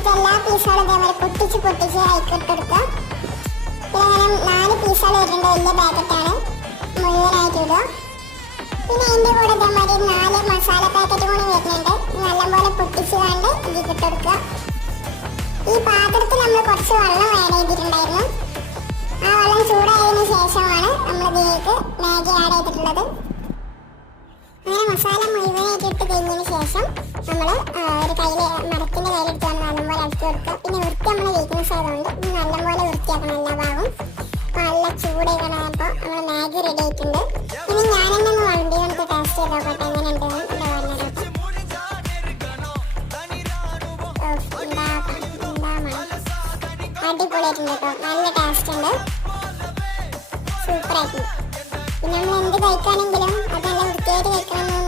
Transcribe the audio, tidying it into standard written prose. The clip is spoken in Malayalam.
എടുത്ത എല്ലാ പീസുകളും ഇതേപോലെ പൊട്ടിച്ച് അയക്കിട്ടെടുക്കുക. പിന്നെ അങ്ങനെ 4 പീസുകൾ വരുന്നുണ്ട്, വലിയ പാക്കറ്റാണ്, മുഴുവനായിട്ട് ഇടുക. പിന്നെ അതിൻ്റെ കൂടെ ഇതേമാതിരി 4 മസാല പാക്കറ്റ് കൂടി വരുന്നുണ്ട്, നല്ലപോലെ പൊട്ടിച്ച് കണ്ട് ഇതിൽ ഇട്ടെടുക്കുക. ഈ പാത്രത്തിൽ നമ്മൾ കുറച്ച് വെള്ളം ആഡ് ചെയ്തിട്ടുണ്ടായിരുന്നു. ആ വെള്ളം ചൂടായതിനു ശേഷമാണ് നമ്മൾ ഇതിലേക്ക് മാഗി ആഡ് ചെയ്തിട്ടുള്ളത്. അങ്ങനെ മസാല മുഴുവനായിട്ട് ഇട്ട് കഴിഞ്ഞതിന് ശേഷം നമ്മൾ ഒരു മരത്തിൻ്റെ കയ്യിലെടുത്ത് നല്ലപോലെ അടിച്ചു കൊടുക്കുക. പിന്നെ വൃത്തി നമ്മൾ വീക്ക്നെസ് ആയതുകൊണ്ട് നല്ലപോലെ വൃത്തിയാക്കണം എല്ലാ ഭാഗവും. നല്ല ചൂടായിക്കണം. അപ്പോൾ നമ്മൾ മാഗി റെഡി ആയിട്ടുണ്ട്. ഇനി ഞാനെന്നെ ഒന്ന് വണ്ടി കൊണ്ട് ടേസ്റ്റ് ചെയ്ത് നോക്കട്ടെ എങ്ങനെയുണ്ട് അടിപൊളിയായിട്ടുണ്ട് കേട്ടോ, നല്ല ടേസ്റ്റ് ഉണ്ട്, സൂപ്പറായിട്ടുണ്ട്. പിന്നെ നമ്മൾ എന്ത് കഴിക്കുകയാണെങ്കിലും അത് നല്ല വൃത്തിയായിട്ട് കഴിക്കണം.